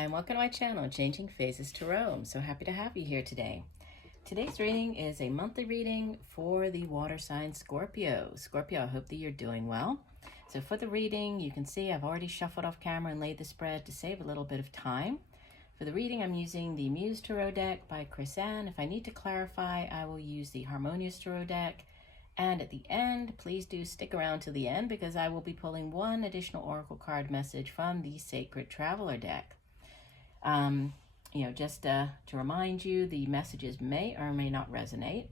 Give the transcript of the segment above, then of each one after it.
Hi, and welcome to my channel, Changing Phases Tarot. I'm so happy to have you here today. Today's reading is a monthly reading for the water sign Scorpio. Scorpio, I hope that you're doing well. So for the reading, you can see I've already shuffled off camera and laid the spread to save a little bit of time. For the reading, I'm using the Muse Tarot deck by Chris Ann. If I need to clarify, I will use the Harmonious Tarot deck. And at the end, please do stick around to the end because I will be pulling one additional oracle card message from the Sacred Traveler deck. Just to remind you, the messages may or may not resonate.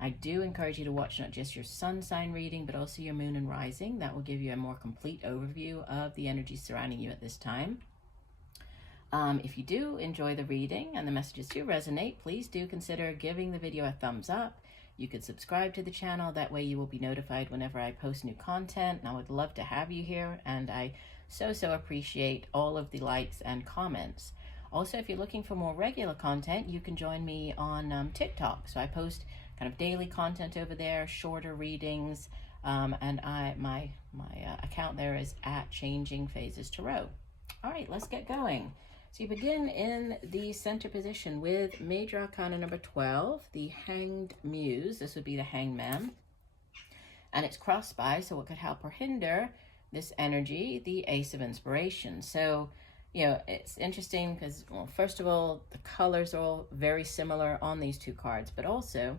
I do encourage you to watch not just your sun sign reading, but also your moon and rising. That will give you a more complete overview of the energy surrounding you at this time. If you do enjoy the reading and the messages do resonate, please do consider giving the video a thumbs up. You could subscribe to the channel. That way you will be notified whenever I post new content. And I would love to have you here. And I so appreciate all of the likes and comments. Also, if you're looking for more regular content, you can join me on TikTok. So I post kind of daily content over there, shorter readings, and my account there is at Changing Phases Tarot. All right, let's get going. So you begin in the center position with Major Arcana number 12, the Hanged Muse. This would be the Hangman. And it's crossed by, so what could help or hinder this energy? The Ace of Inspiration. So, it's interesting because, well, first of all, the colors are all very similar on these two cards, but also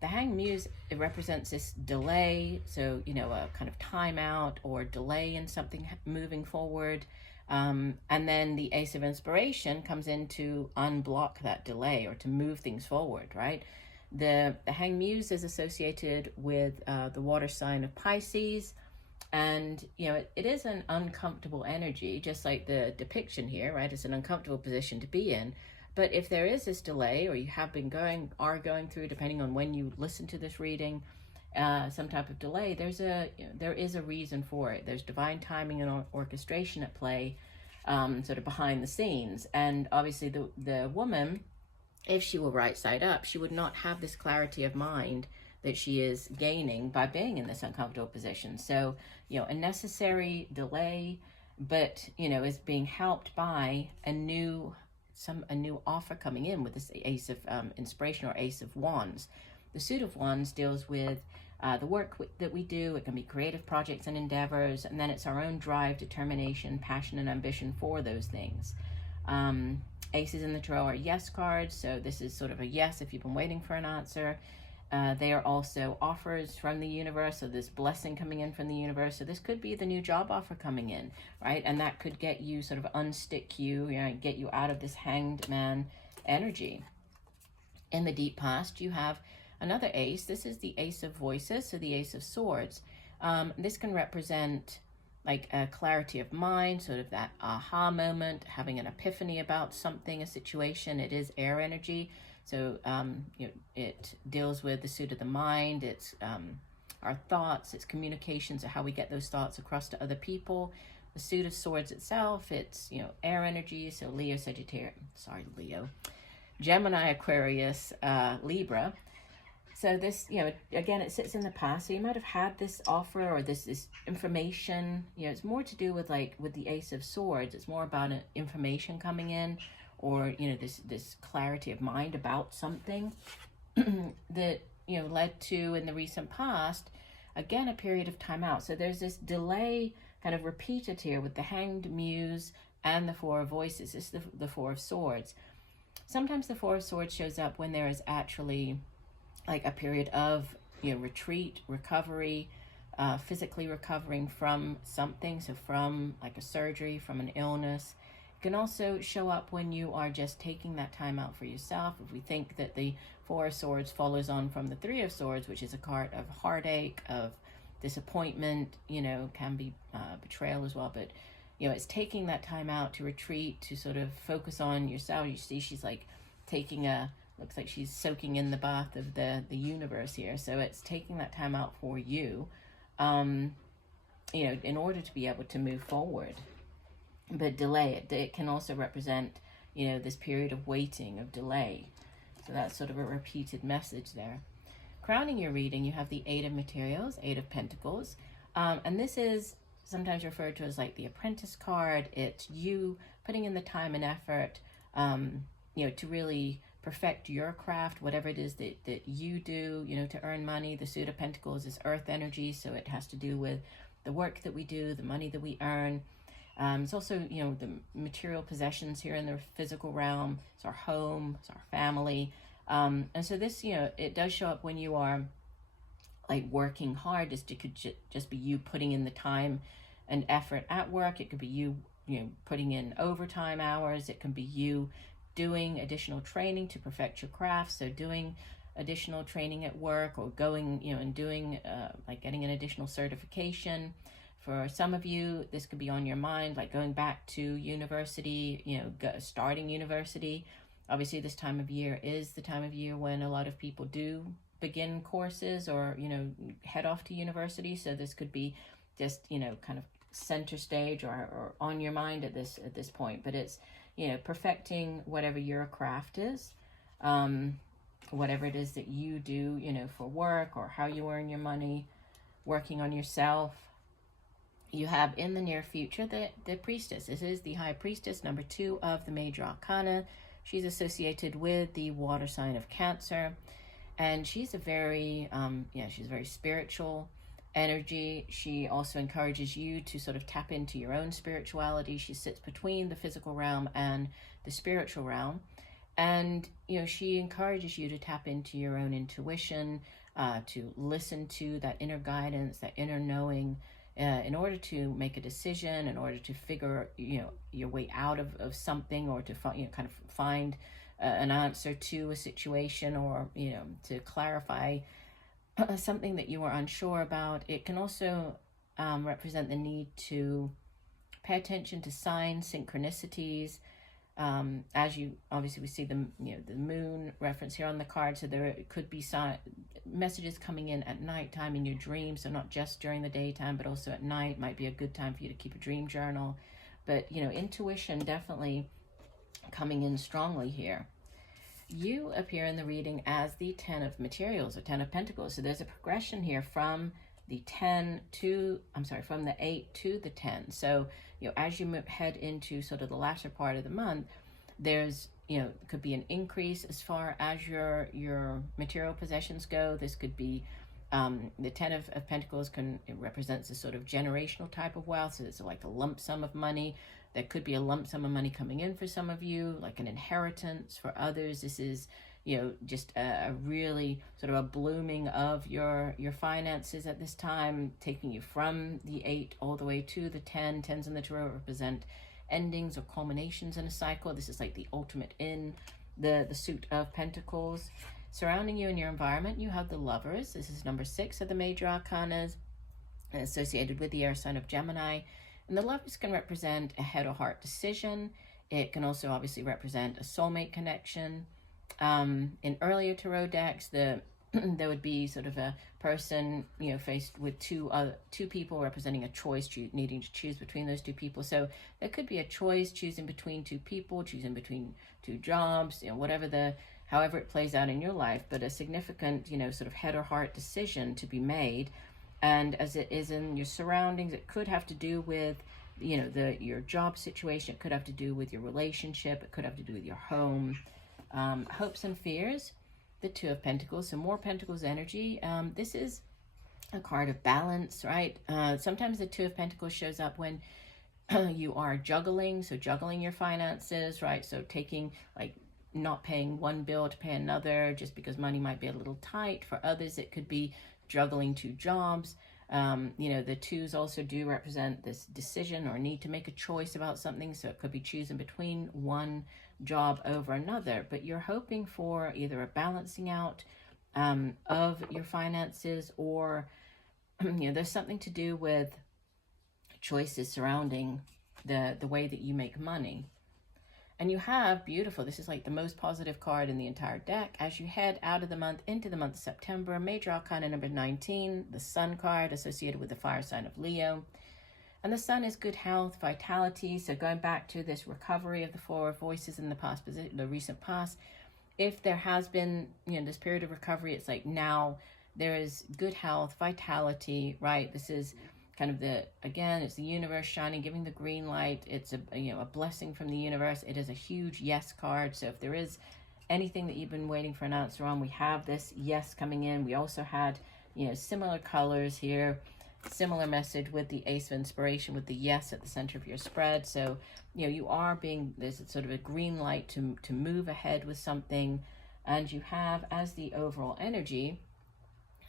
the Hanged Muse, it represents this delay. So, a kind of timeout or delay in something moving forward. And then the Ace of Inspiration comes in to unblock that delay or to move things forward, right? The Hanged Muse is associated with the water sign of Pisces. And, it is an uncomfortable energy, just like the depiction here, right? It's an uncomfortable position to be in. But if there is this delay, or you have been are going through, depending on when you listen to this reading, some type of delay, there is a reason for it. There's divine timing and orchestration at play, sort of behind the scenes. And obviously the woman, if she were right side up, she would not have this clarity of mind that she is gaining by being in this uncomfortable position. So, a necessary delay, but, is being helped by a new offer coming in with this Ace of Inspiration or Ace of Wands. The Suit of Wands deals with the work that we do. It can be creative projects and endeavors, and then it's our own drive, determination, passion, and ambition for those things. Aces in the Tarot are yes cards, so this is sort of a yes if you've been waiting for an answer. They are also offers from the universe, so this blessing coming in from the universe. So this could be the new job offer coming in, right? And that could get you, sort of unstick you, get you out of this hanged man energy. In the deep past, you have another ace. This is the Ace of Voices, so the Ace of Swords. This can represent like a clarity of mind, sort of that aha moment, having an epiphany about something, a situation. It is air energy. So it deals with the suit of the mind. It's our thoughts, it's communications, or how we get those thoughts across to other people. The suit of swords itself, it's, air energy. So Gemini, Aquarius, Libra. So this, again, it sits in the past. So you might have had this offer or this information. It's more to do with with the Ace of Swords. It's more about information coming in, or this clarity of mind about something that led to, in the recent past, again, a period of time out. So there's this delay kind of repeated here with the Hanged Muse and the Four of Voices. This is the Four of Swords. Sometimes the Four of Swords shows up when there is actually like a period of retreat, recovery, physically recovering from something, so from like a surgery, from an illness. Can also show up when you are just taking that time out for yourself. If we think that the Four of Swords follows on from the Three of Swords, which is a card of heartache, of disappointment, can be betrayal as well. But, it's taking that time out to retreat, to sort of focus on yourself. You see she's like taking looks like she's soaking in the bath of the universe here. So it's taking that time out for you, in order to be able to move forward. But delay, it can also represent, this period of waiting, of delay. So that's sort of a repeated message there. Crowning your reading, you have the Eight of Materials, Eight of Pentacles. And this is sometimes referred to as like the Apprentice card. It's you putting in the time and effort, you know, to really perfect your craft, whatever it is that you do, you know, to earn money. The Suit of Pentacles is earth energy, so it has to do with the work that we do, the money that we earn. It's also, you know, the material possessions here in the physical realm. It's our home, it's our family. And so this, you know, it does show up when you are like working hard. It could just be you putting in the time and effort at work. It could be you, you know, putting in overtime hours. It can be you doing additional training to perfect your craft. So doing additional training at work, or going, you know, and doing like getting an additional certification. For some of you, this could be on your mind, like going back to university, you know, starting university. Obviously, this time of year is the time of year when a lot of people do begin courses, or, you know, head off to university. So this could be just, you know, kind of center stage, or on your mind at this point. But it's, you know, perfecting whatever your craft is, whatever it is that you do, you know, for work, or how you earn your money, working on yourself. You have in the near future the Priestess. This is the High Priestess, number 2 of the Major Arcana. She's associated with the water sign of Cancer, and she's a very, she's a very spiritual energy. She also encourages you to sort of tap into your own spirituality. She sits between the physical realm and the spiritual realm, and, you know, she encourages you to tap into your own intuition, to listen to that inner guidance, that inner knowing, in order to make a decision, in order to figure, you know, your way out of something, or to find, you know, kind of find an answer to a situation, or, you know, to clarify something that you were unsure about. It can also represent the need to pay attention to signs, synchronicities. As you obviously, we see the, you know, the moon reference here on the card, so there could be messages coming in at nighttime in your dreams, so not just during the daytime, but also at night. Might be a good time for you to keep a dream journal. But, you know, intuition definitely coming in strongly here. You appear in the reading as the 10 of materials, or 10 of pentacles. So there's a progression here from the 10 to, from the 8 to the 10. So, you know, as you head into sort of the latter part of the month, there's, you know, could be an increase as far as your material possessions go. This could be the 10 of Pentacles it represents a sort of generational type of wealth. So it's like a lump sum of money. There could be a lump sum of money coming in for some of you, like an inheritance. For others, this is, you know, just a really sort of a blooming of your finances at this time, taking you from the 8 all the way to the 10. 10s in the tarot represent endings or culminations in a cycle. This is like the ultimate in the Suit of Pentacles. Surrounding you in your environment, you have the Lovers. This is number 6 of the Major Arcanas, associated with the air sign of Gemini. And the Lovers can represent a head or heart decision. It can also obviously represent a soulmate connection. In earlier tarot decks, there would be sort of a person, you know, faced with two people representing a choice, needing to choose between those two people. So there could be a choice, choosing between two people, choosing between two jobs, you know, however it plays out in your life, but a significant, you know, sort of head or heart decision to be made. And as it is in your surroundings, it could have to do with, you know, your job situation. It could have to do with your relationship. It could have to do with your home. Hopes and fears, the 2 of Pentacles. So more Pentacles energy. This is a card of balance, right? Sometimes the 2 of Pentacles shows up when you are juggling. So juggling your finances, right? So taking, like, not paying one bill to pay another just because money might be a little tight. For others, it could be juggling 2 jobs. You know, the 2s also do represent this decision or need to make a choice about something. So it could be choosing between one job over another, but you're hoping for either a balancing out of your finances, or, you know, there's something to do with choices surrounding the way that you make money. And you have, beautiful, this is like the most positive card in the entire deck. As you head out of the month into the month of September, Major Arcana number 19, the Sun card, associated with the fire sign of Leo. And the Sun is good health, vitality. So going back to this recovery of the 4 voices in the recent past, if there has been, you know, this period of recovery, it's like now there is good health, vitality, right? This is kind of again, it's the universe shining, giving the green light. It's a blessing from the universe. It is a huge yes card. So if there is anything that you've been waiting for an answer on, we have this yes coming in. We also had, similar colors here, similar message with the Ace of Inspiration, with the yes at the center of your spread. So, you are there's sort of a green light to move ahead with something. And you have, as the overall energy,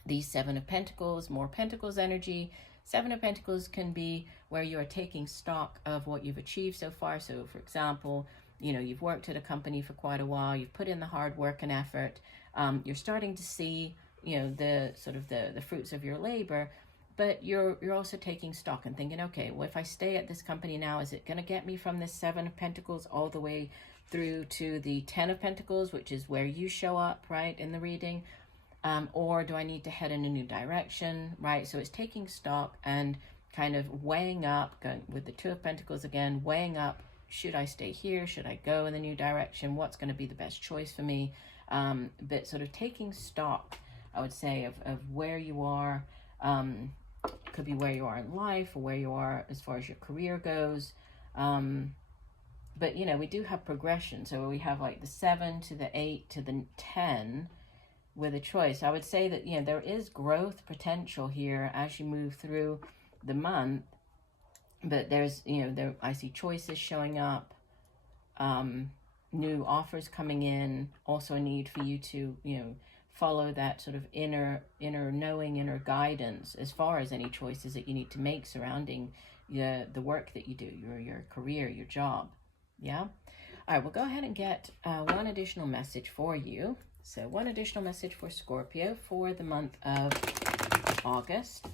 the Seven of Pentacles, more Pentacles energy. Seven of Pentacles can be where you are taking stock of what you've achieved so far. So, for example, you've worked at a company for quite a while, you've put in the hard work and effort, you're starting to see, the sort of the fruits of your labor, but you're also taking stock and thinking, okay, well, if I stay at this company now, is it going to get me from this Seven of Pentacles all the way through to the Ten of Pentacles, which is where you show up, right, in the reading? Or do I need to head in a new direction, right? So it's taking stock and kind of weighing up, going with the Two of Pentacles again, weighing up, should I stay here? Should I go in the new direction? What's going to be the best choice for me? But sort of taking stock, I would say, of where you are. Could be where you are in life, or where you are as far as your career goes. But, we do have progression. So we have like the 7 to the 8 to the 10 with a choice. I would say that, there is growth potential here as you move through the month. But there's, I see choices showing up, new offers coming in, also a need for you to, follow that sort of inner knowing, inner guidance as far as any choices that you need to make surrounding the work that you do, your career, your job. Yeah. All right, we'll go ahead and get one additional message for you. So one additional message for Scorpio for the month of August.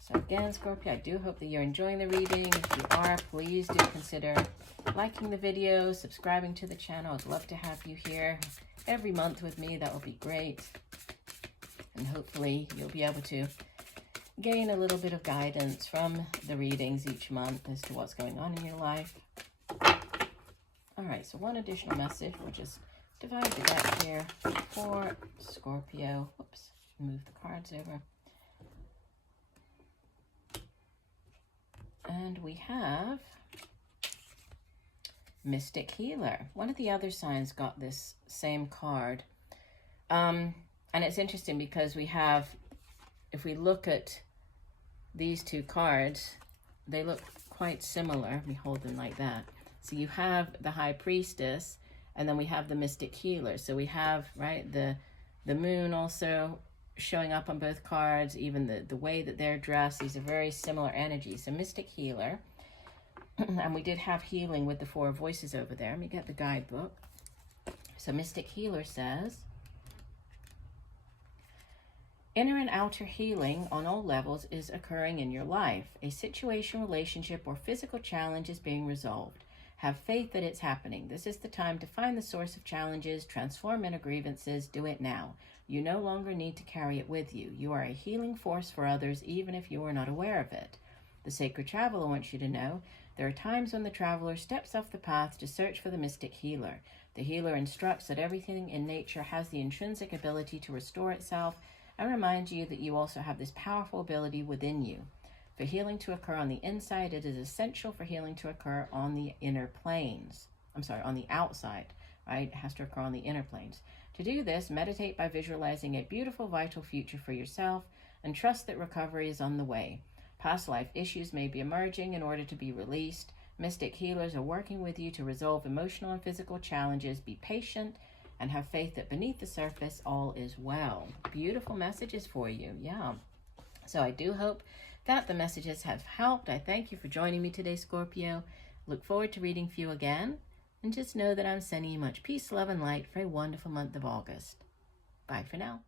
So again, Scorpio, I do hope that you're enjoying the reading. If you are, please do consider liking the video, subscribing to the channel. I'd love to have you here every month with me. That would be great. And hopefully you'll be able to gain a little bit of guidance from the readings each month as to what's going on in your life. All right, so one additional message. We'll just divide the deck here for Scorpio. Whoops, move the cards over. And we have Mystic Healer. One of the other signs got this same card. And it's interesting because we have, if we look at these two cards, they look quite similar. Let me hold them like that. So you have the High Priestess, and then we have the Mystic Healer. So we have, right, the moon also showing up on both cards, even the way that they're dressed. These are very similar energies. So Mystic Healer, and we did have healing with the Four of Voices over there. Let me get the guidebook. So Mystic Healer says, inner and outer healing on all levels is occurring in your life. A situation, relationship, or physical challenge is being resolved. Have faith that it's happening. This is the time to find the source of challenges, transform inner grievances, do it now. You no longer need to carry it with you. You are a healing force for others, even if you are not aware of it. The Sacred Traveler wants you to know, there are times when the traveler steps off the path to search for the Mystic Healer. The healer instructs that everything in nature has the intrinsic ability to restore itself and reminds you that you also have this powerful ability within you. For healing to occur on the inside, it is essential for healing to occur on the inner planes. On the outside, right? It has to occur on the inner planes. To do this, meditate by visualizing a beautiful, vital future for yourself and trust that recovery is on the way. Past life issues may be emerging in order to be released. Mystic healers are working with you to resolve emotional and physical challenges. Be patient and have faith that beneath the surface, all is well. Beautiful messages for you. Yeah. So I do hope that the messages have helped. I thank you for joining me today, Scorpio. Look forward to reading for you again. And just know that I'm sending you much peace, love, and light for a wonderful month of August. Bye for now.